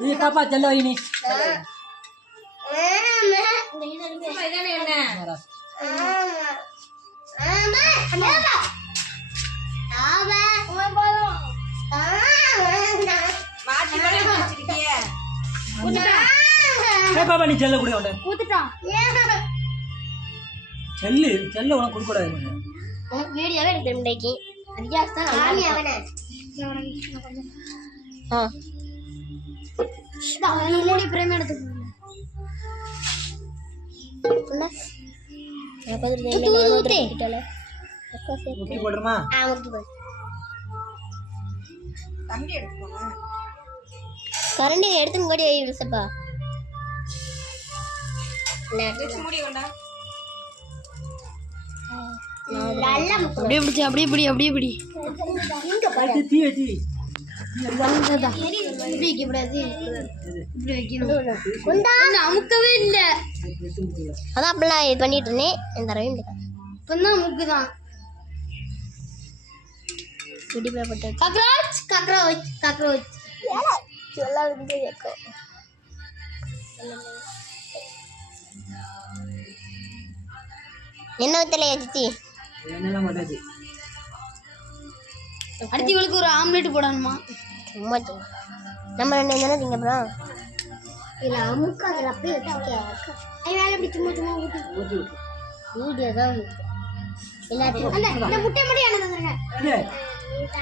நீ பாப்பா செல்ல வை நீ பாப்பா நீ செல்ல கூட செல்லு செல்ல உனக்கு கொடுக்க கூடாது வீடியோவே எடுத்து முடிக்கி ரியாஸ் தான் மூடி பிரேம் எடுத்து போடுமா கரண்டி எடுத்து முன்னாடி விசப்பா அப்படியே பிடிச்சி அப்படியே பிடி அப்படியே பிடி தீ வச்சு அமுக்கவே இல்ல அதான் அப்படிலாம் இது பண்ணிட்டு இருந்தேன் இந்த தடவை இப்பதான் முக்குதான் காக்ரோச் காக்ரோச் காக்ரோச் என்ன ஊத்தலையா சித்தி அடுத்து இவளுக்கு ஒரு ஆம்லெட் போடணுமா சும்மா நம்ம ரெண்டு தானே திங்க போறோம் இல்ல அமுக்காதறப்ப வேலை இப்படி சும்மா சும்மா ஊத்தி வீடியோ தான் எல்லாத்தையும் இந்த முட்டை மட்டும் எனக்கு தந்துருங்க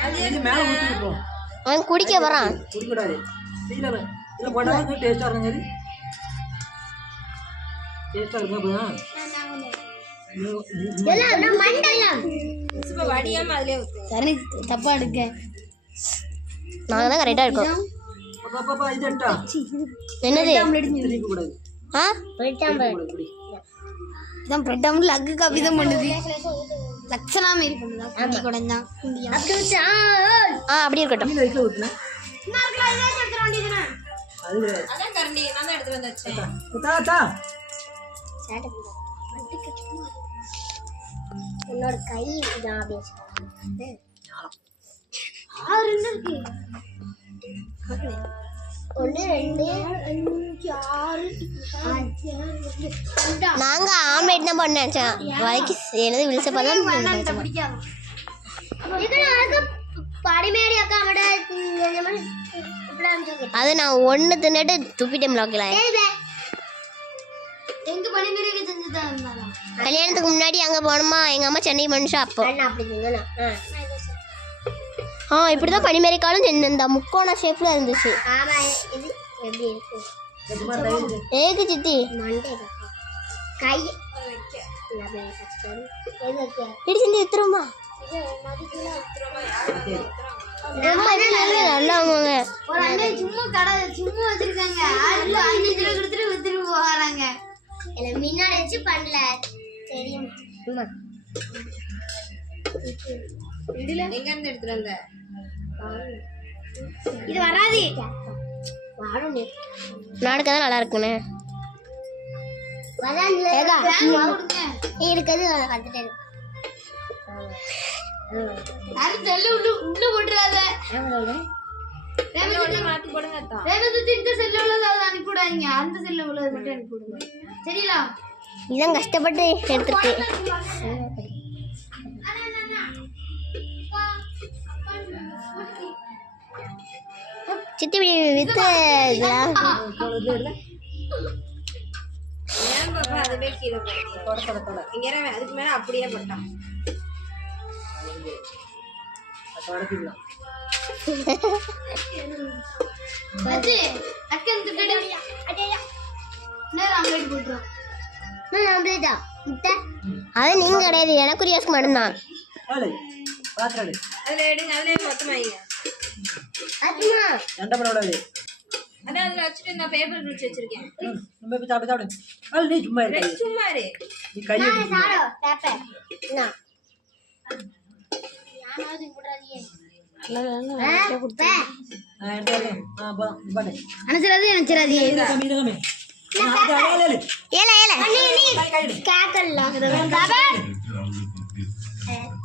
அது மேல ஊத்தி விட்டுறோம் அவன் குடிக்க வரான் குடிக்க கூடாது இல்ல இல்ல போட்டா டேஸ்டா இருக்குங்க டேஸ்டா இருக்கு அப்பதான் எல்லாம் நான் மண்டலம் சுப வடியாம அதுலயே ஊத்து சரி தப்பா எடுக்க நாங்க தான் கரெக்ட்டா இருக்கோம் பாப்பா இது எட்டா என்னது ஆம்லெட் குடிக்க கூடாது பிரெட் ஆம்லெட் இதான் பிரெட் ஆம்லெட் லக்கு காபி தான் பண்ணுது லக்ஷனா மாதிரி பண்ணுதா குடி கொடந்தா அப்படியே இருக்கட்டும் நீ லைட்ல ஊத்துனா நார்மலா இதே எடுத்து வேண்டியதுனா அதான் கரண்டி நான் தான் எடுத்து வந்தேன் தா என்னோட கை இதான் அப்படியே ஆறு இருக்கு 1 2 5 6 நாங்க ஆம்லெட் தான் பண்ண நினைச்சேன் வரைக்கு என்னது வில்சப்பா தான் பிடிக்காது அது நான் ஒன்று தின்னுட்டு துப்பிட்டேன் லாக்கில கல்யாணத்துக்கு முன்னாடி அங்கே போனோமா எங்கள் அம்மா சென்னை மனுஷா அப்போ இப்படிதான் பனிமேரிக்காலும் இந்த முக்கோண ஷேப்ல இருந்துச்சு ஏக்கு சித்தி இடிச்சு வித்துருமா நல்லா சும்மா கடை சும்மா வச்சிருக்காங்க வித்துட்டு போறாங்க முன்னாடி வச்சு பண்ணல தெரியும் எங்க இருந்து எடுத்துட்டு வந்த இது வராது நாடுக்கதான் நல்லா இருக்குண்ணே இருக்குது உள்ள போட்டுறாத அந்த செல்ல உள்ளது மட்டும் அனுப்பி விடுங்க சரிங்களா இதான் கஷ்டப்பட்டு எடுத்துருக்கு சித்தி வித்து அதுவே கீழே அதுக்கு மேல அப்படியே போட்டான் அது நீங்க கிடையாது எனக்கு ரியாஸ்க்கு மட்டும்தான்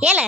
ஏல